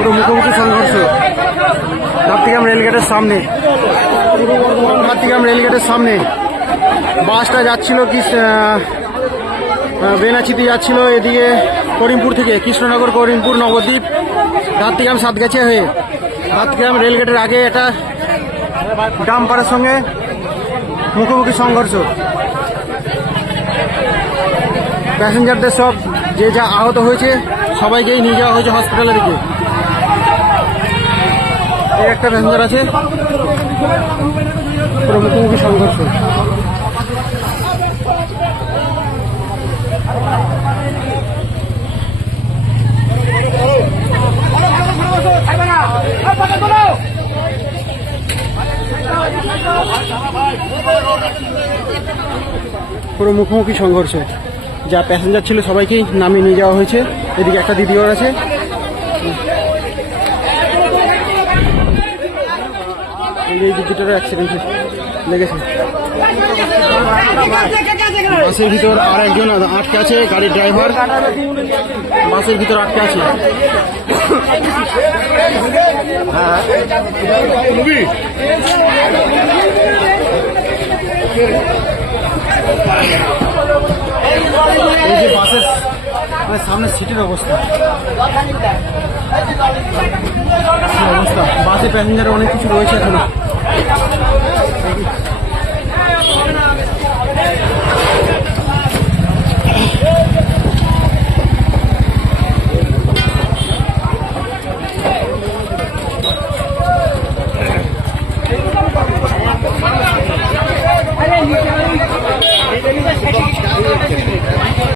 পুরো মুখোমুখি সংঘর্ষ ঘাটগ্রাম রেলগেটের সামনে। ঘাটগ্রাম রেলগেটের সামনে বাসটা যাচ্ছিল কি বেনাচিতে যাচ্ছিল এদিকে করিমপুর থেকে, কৃষ্ণনগর করিমপুর নবদ্বীপ ঘাটগ্রাম সাতগাছিয়া হয়ে। ঘাটগ্রাম রেলগেটের আগে এটা ডাম্পারের সঙ্গে মুখোমুখি সংঘর্ষ। প্যাসেঞ্জারদের সব যে যা আহত হয়েছে সবাইকেই নিয়ে যাওয়া হয়েছে হসপিটালের দিকে। একটা প্যাসেঞ্জার আছে, পুরো মুখোমুখি সংঘর্ষ। পুরো মুখোমুখি সংঘর্ষ। যা প্যাসেঞ্জার ছিল সবাইকেই নামিয়ে নিয়ে যাওয়া হয়েছে। এদিকে একটা দিদিও আছে। এই দিদিটারও অ্যাক্সিডেন্ট লেগেছে। বাসের ভিতর আর একজন আটকে আছে, গাড়ির ড্রাইভার বাসের ভিতর আটকে আছে। এই যে বাসের সামনে সিটের অবস্থা, বাসে প্যাসেঞ্জার অনেক কিছু রয়েছে এখনো।